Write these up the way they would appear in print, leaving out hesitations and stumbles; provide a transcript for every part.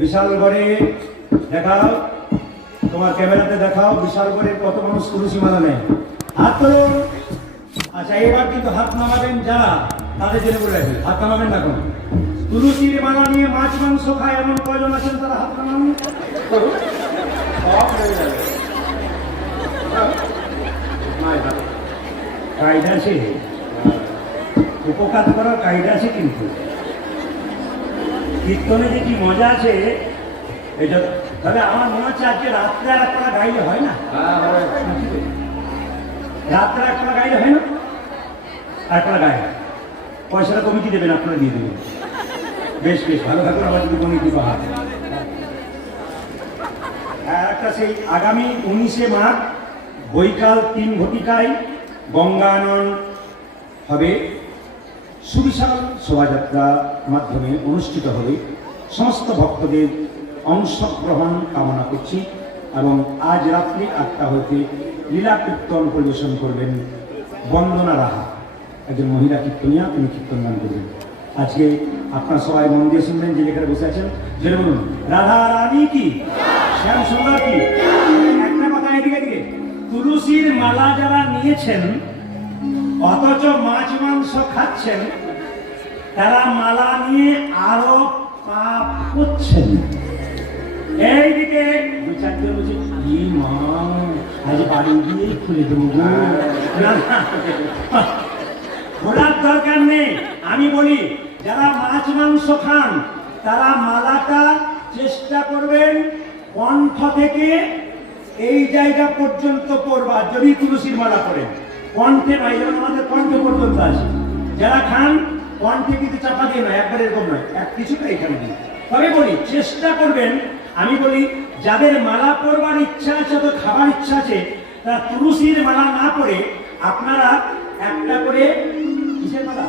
বিশালগড়ে দেখাও, তোমার ক্যামেরাতে দেখাও বিশালগড়ে কত মানুষ তুলসী মালা নেয়, হাত তোলো। আচ্ছা এবার কিন্তু হাত নামাবেন যারা, তাদের জন্য বলে রাখি, হাত নামাবেন না কোন। তুলসীর মালা নিয়ে মাছ মাংস খায় এমন কয়জন আছেন তারা হাত নামান। কায়দা আছে, উপকার করার কায়দা আছে, কিন্তু কীর্তনে যে কি মজা আছে এটা। তবে আমার মনে হচ্ছে আজকে রাত্রে আর একটা গাইলে হয় না, রাত্রে একটা গাইলে হয় না, একটা গায়ে পয়সাটা কমিটি দেবেন, আপনারা দিয়ে দেবেন। বেশ বেশ ভালো থাকুন, আমার যদি কমিটি পাহাড়। একটা সেই আগামী 19শে মাঘ বৈকাল 3 ঘটিকায় গঙ্গানন হবে, সুবিশাল শোভাযাত্রা মাধ্যমে অনুষ্ঠিত হবে। সমস্ত ভক্তদের অংশগ্রহণ কামনা করছি। এবং আজ রাত্রি 8টা হইতে লীলা কীর্তন পরিবেশন করবেন বন্দনা রাহা, একজন মহিলা কীর্তনিয়া, তিনি কীর্তন গান করবেন। আজকে আপনারা সবাই মন দিয়ে শুনবেন, যে যেখানে বসে আছেন জেনে বলুন রাধা রানী কি, শ্যাম সুন্দর কি। একটা কথা এদিকে দিকে, তুলসীর মালা যারা নিয়েছেন অথচ মাছ মাংস খাচ্ছেন, তারা মালা নিয়ে আরো পাপ করছেন। এইদিকে দু চারটে বলছে কি মা আজ বাড়ি গিয়ে খুলে দেবো, খোলার দরকার নেই। আমি বলি যারা মাছ মাংস খান তারা মালাটা চেষ্টা করবেন কণ্ঠ থেকে এই জায়গা পর্যন্ত পড়বা, যদি তুলসীর মালা করেন কণ্ঠে নয়, যেমন আমাদের কণ্ঠ পর্যন্ত আছে। যারা খান কণ্ঠে কিন্তু চাপা দিয়ে নয়, একবার এরকম নয়, এক কিছুটা এখানে দিয়ে। তবে বলি চেষ্টা করবেন, আমি বলি যাদের মালা পরবার ইচ্ছা আছে তো খাবার ইচ্ছা আছে, তারা তুলসীর মালা না পরে আপনারা একটা করে কিসের মালা,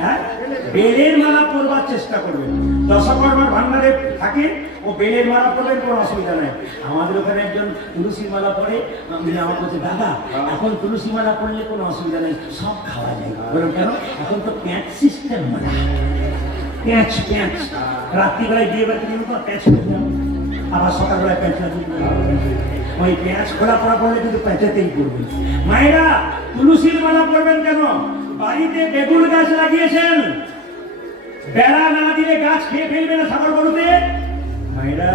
হ্যাঁ বেলের মালা পরবার চেষ্টা করবেন। দশকর্মার ভান্ডারে থাকে ও বেলের মালা পরবেন, কোনো অসুবিধা নাই। আমাদের ওখানে একজন তুলসীর মালা পরে আমার বলছে দাদা এখন তুলসী মালা পরলে কোনো অসুবিধা নেই, সব খাওয়া যায়। বললাম কেন? এখন তো প্যাঁচ সিস্টেম মালা, প্যাঁচ প্যাঁচ রাত্রিবেলায় বিয়ে বাড়িতে গেলে তো প্যাঁচ করতে হবে, আবার সকালবেলায় প্যাঁচ ওই প্যাঁচ খোলা পড়া পড়লে কিন্তু প্যাঁচাতেই পড়বে। মায়েরা তুলসীর মালা পরবেন কেন? বাড়িতে বেগুন গাছ লাগিয়েছেন, বেড়া না দিলে গাছ খেয়ে ফেলবে না ছাগল গরুতে। মায়েরা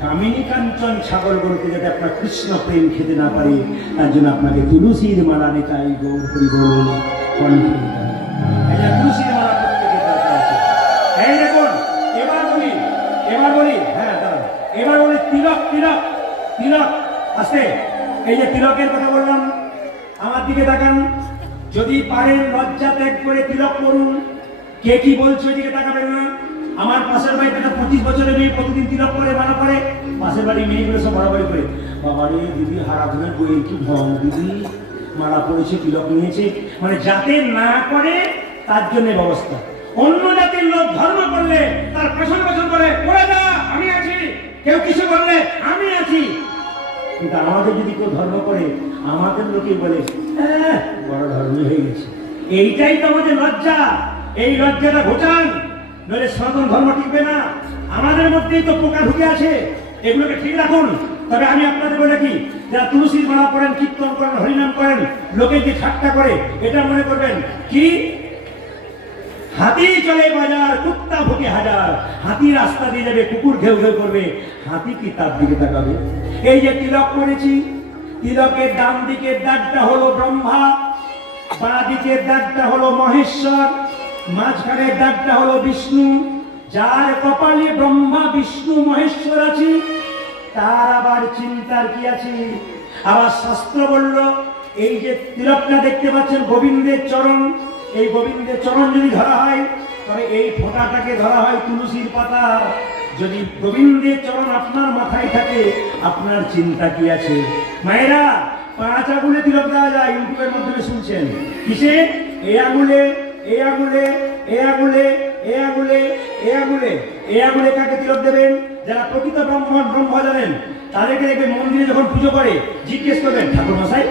কামিনী কাঞ্চন ছাগল গরুতে যাতে আপনার কৃষ্ণ প্রেম খেতে না পারে, তার জন্য আপনাকে তুলসীর মালা নিতাই গৌর হরি বল কণ্ঠে নিতে হবে। তুলসীর মালা প্রত্যেকের দরকার আছে। এই দেখুন এবার বলি হ্যাঁ দাঁড়ান, এবার বলি তিলক তিলক তিলক আসতে। এই যে তিলকের কথা বললাম, আমার দিকে তাকান, যদি পারেন লজ্জা ত্যাগ করে তিলক করুন। কে কি বলছে ওইদিকে তাকাবেন না। আমার পাশের বাড়িতে 25 বছরের মেয়ে প্রতিদিন তিলক করে মালা করে, পাশের বাড়ির মেয়েগুলো সব বাড়াবাড়ি করে, বাবারে দিদি হারাধনের বইয়ের কি ঢং, দিদি মালা পড়েছে তিলক নিয়েছে, মানে যাতে না করে তার জন্য ব্যবস্থা। অন্য জাতির লোক ধর্ম করলে তার পেছন পেছন করে ওরা যা আমি আছি, কেউ কিছু করলে আমি আছি। কিন্তু আমাদের যদি কেউ ধর্ম করে আমাদের লোকে বলে বড় ধর্ম হয়ে গেছে। এইটাই তো আমাদের লজ্জা, এই লজ্জাটা ঘোচান, নইলে সনাতন ধর্ম টিকবে না। আমাদের মধ্যেই তো পোকা ঢুকে আছে, এগুলোকে ঠিক রাখুন। তবে আমি আপনাদের বলে কি, যারা তুলসীর মালা করেন, কীর্তন করেন, হরিনাম করেন, লোকে যে ঠাট্টা করে এটা মনে করবেন কি হাতি চলে বাজার কুত্তা ভুকে হাজার। হাতি রাস্তা দিয়ে যাবে, কুকুর ঘেউ ঘেউ করবে, হাতি কি তার দিকে তাকাবে? এই যে তিলক করেছি, তিলকের ডান দিকের দাগটা হলো ব্রহ্মা, বাঁ দিকের দাগটা হলো মহেশ্বর, মাঝখানের দাগটা হলো বিষ্ণু। যার কপালে ব্রহ্মা বিষ্ণু মহেশ্বর আছে তার আবার চিন্তার কি আছে? আবার শাস্ত্র বলল এই যে তিলকটা দেখতে পাচ্ছেন গোবিন্দের চরণ, এই গোবিন্দের চরণ যদি ধরা হয় তবে এই ফোঁটাটাকে ধরা হয় তুলসীর পাতা। যদি গোবিন্দের চরণ আপনার মাথায় থাকে আপনার চিন্তা কি আছে? মায়েরা 5 আঙুলে তিলক দেওয়া যায়, ইউটিউবের মাধ্যমে শুনছেন। কিসে? এই আঙুলে, এই আঙুলে, এই আঙুলে, এই আঙুলে, এই আঙুলে। এই আঙুলে কাকে তিলক দেবেন? যারা প্রকৃত ব্রহ্ম জানেন তাদেরকে দেখবে মন্দিরে যখন পুজো করে জিজ্ঞেস করবেন ঠাকুর মশাই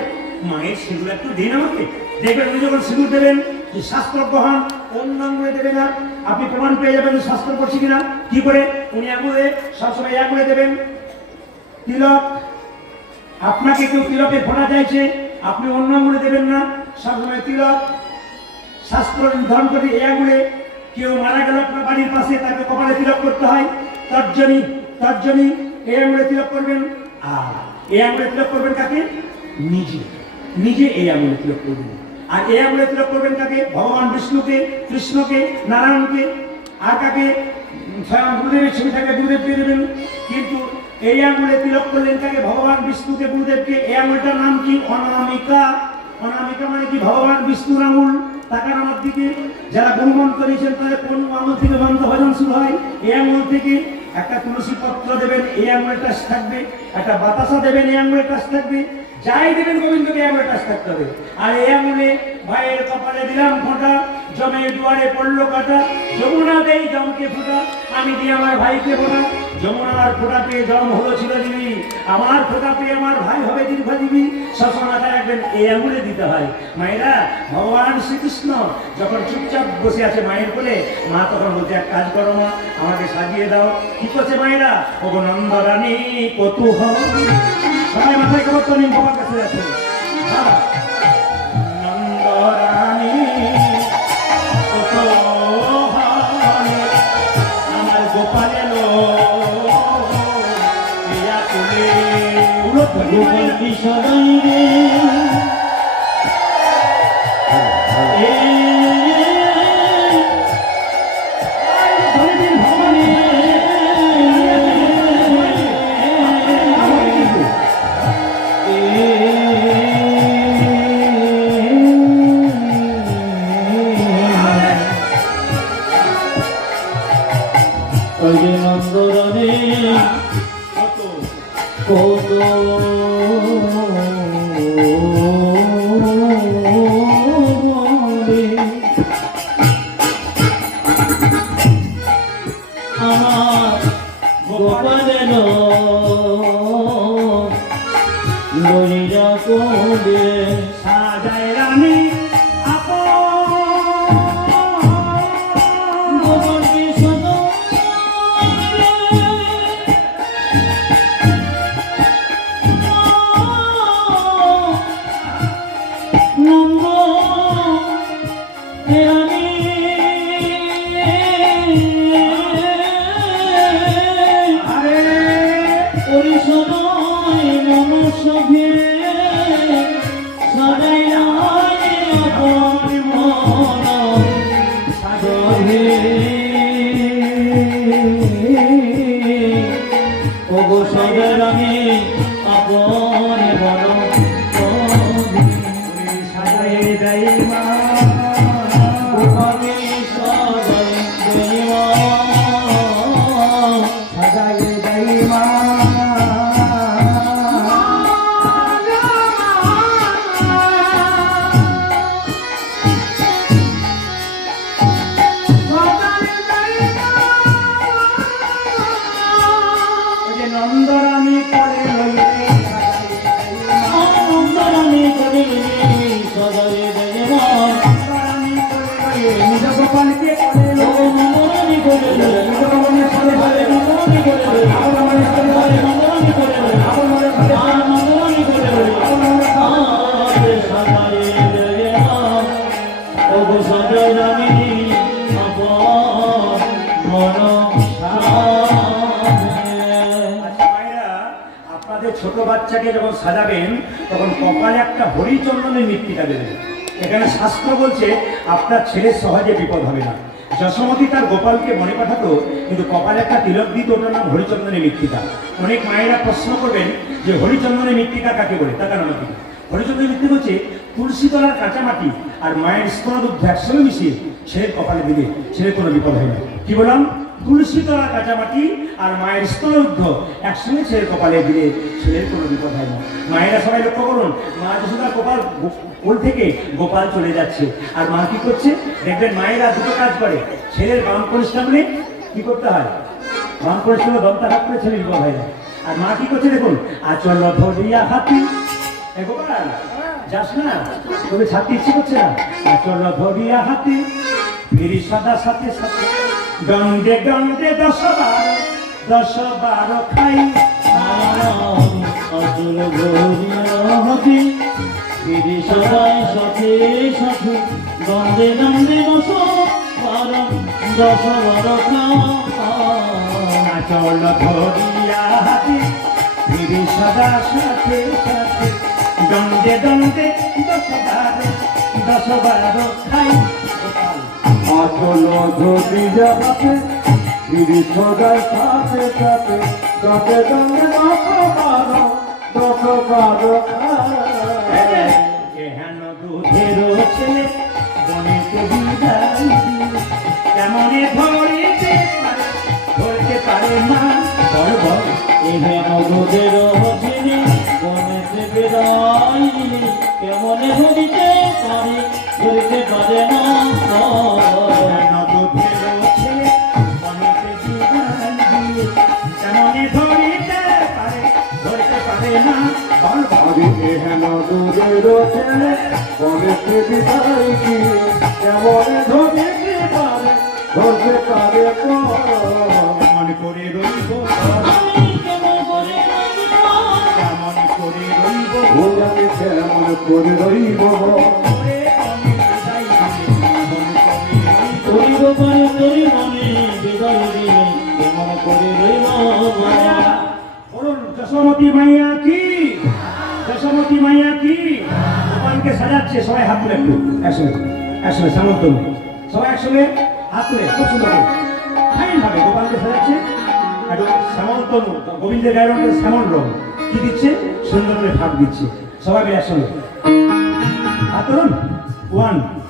মায়ের সিঁদুর একটু দিন আমাকে। দেখবেন উনি যখন সিঁদুর দেবেন যে শাস্ত্র গ্রহণ অন্য আঙুলে দেবে না, আপনি প্রমাণ পেয়ে যাবেন শাস্ত্র করছি কিনা। কি করে? উনি আঙুলে সবসময় আঙুলে দেবেন তিলক। আপনাকে কেউ তিলকে ফোটা চাইছে, আপনি অন্য আঙুলে দেবেন না, সবসময় তিলক। শাস্ত্র নির্ধারণ করে এই আঙুলে। কেউ মারা গেল আপনার বাড়ির পাশে, তাকে কপালে তিলক করতে হয়, তর্জনী তর্জনী এই আঙুলে তিলক করবেন। আর এই আঙুলে তিলক করবেন কাকে? নিজে নিজে এই আঙুলে তিলক করবেন। আর এই আঙুলে তিলক করবেন কাকে? ভগবান বিষ্ণুকে, কৃষ্ণকে, নারায়ণকে। আর কাকে? স্বয়ং গুরুদেবের ছবি থাকে, গুরুদেবকে দেবেন। কিন্তু এই আঙুলে তিলক করলেন কাকে? ভগবান বিষ্ণুকে, গুরুদেবকে। এই আঙুলটার নাম কি? অনামিকা। অনামিকা মানে কি? ভগবান বিষ্ণুর আঙুল। তাকান আমার দিকে। যারা গুরুমন্ত্র নিয়েছেন তাদের কোন আঙুল থেকে মন্ত্র ভজন শুরু হয়? এই আঙুল থেকে। একটা তুলসী পত্র দেবেন, এই আঙুলের টাচ থাকবে। একটা বাতাসা দেবেন, এই আঙুলের টাচ থাকবে। যাই দেবেন গোবিন্দকে এই আঙুলের টাচ থাকতে হবে। আর এই আঙুলে ভাইয়ের কপালে দিলাম ফোঁটা, জমের দুয়ারে পড়লো কাটা। যমুনা দেই জমকে ফোঁটা, আমি দিই আমার ভাইকে ফোঁটা। যমুনার ফোঁটা পেয়ে জম হলো চিরজীবী, আমার ফোঁটা পেয়ে আমার ভাই হবে দীর্ঘজীবী। সবসময় মাথায় রাখবেন এই আঙুলে দিতে হয়। মায়েরা, ভগবান শ্রীকৃষ্ণ যখন চুপচাপ বসে আছে মায়ের কোলে, মা তখন বলছে এক কাজ করো মা, আমাকে সাজিয়ে দাও। কি করছে মায়েরা? ওগো নন্দরানী কৌতূহল। সবাই মাথায় খবর তো নিন, বাবার কাছে আছে। নন্দরানী আমার গোপাল এলো সবাই রে। নন্দরানী কত আমার গোপালের লইয়া কবে সাজায় রানী ছোট বাচ্চাকে যখন সাজাবেন তখন কপালে একটা হরিচন্দনের মৃত্তিকা দেবেন। এখানে শাস্ত্র বলছে আপনার ছেলের সহজে বিপদ হবে না। যশোমতী তার গোপালকে মনে পাঠাতো, কিন্তু কপালে একটা তিলক দিত, ওটার নাম হরিচন্দনের মৃত্তিকা। অনেক মায়েরা প্রশ্ন করবেন যে হরিচন্দনের মৃত্তিকা কাকে বলে। তাকান আমার দিকে। হরিচন্দনের মৃত্তিকা হচ্ছে তুলসী তলার কাঁচামাটি আর মায়ের স্তনদুগ্ধ একসঙ্গে মিশিয়ে ছেলের কপালে দিলে ছেলের কোনো বিপদ হয় না। কি বললাম? তুলসী তলা কাঁচামাটি আর মায়ের স্তনদুগ্ধ একসঙ্গে ছেলের কপালে দিলে ছেলের কোনো বিপদ হয় না। মায়েরা সবাই লক্ষ্য করুন, মা যশোদার কপাল কোল থেকে গোপাল চলে যাচ্ছে, আর মা কি করছে দেখবেন, মায়েরা দুটো কাজ করে। ছেলের বাম পরিষ্কারে কি করতে হয়? বাম পরিষ্কারে দমটা হাত করে ছেলে বিপদ হয় না। আর মা কি করছে দেখুন, আচল ধরিয়া হাতি। গোপাল যাস না, তবে ছাড়তে ইচ্ছে করছে না। আচল ধরিয়া হাতি ফিরি সাদা সাথে সাথে গন্ধে গন্ধে 10-12 খাই অচল ভরিয়া হবি ফিরি সদাই সাথে সাথে গন্ধে গন্ধে 10-12 আচল ধরিয়া হাতে ফিরি সদা সাথে সাথে গন্ধে গন্ধে 10-12 খাই আচল ধরিয়া হাতে ফিরি সদাই সাথে সাথে গন্ধে গন্ধে 10-12 কেন দুধের ছেলে বনেতে বিদায় দিল কেমনে ধরতে পারে না বল বল এহে নগদের হসিনি বনেতে বেড়াই কেমনে ধরিতে পারে না কেন দুধের ছেলে বনেতে বিদায় দিল কেমনে ধরতে পারে না বল বল আরে এহেন দূরের ছেলে বনেতে বিদায় দিয়ে কেমন ধরিতে পারে কেমন করে রইব আমি কেমন করে কেমন করে রইব আমি কেমন করে রইব করিব পারে তোরি মনে বিদায় দিলে কেমন করে রইব বলুন যশোমতী মাইয়া কি যশোমতী মাইয়া কি গোপালকে সাজাচ্ছে সবাই হাত তুলে একটু একসঙ্গে সামন্ত সবাই একসঙ্গে হাত তুলে খুব সুন্দর ফাইন ভাবে গোপালকে সাজাচ্ছে একটু শ্যামন্ত গোবিন্দের গায়ের রঙের শ্যামল রং কি দিচ্ছে সুন্দর করে ভাব দিচ্ছে সবাই মিলে একসঙ্গে হাত তুলুন 1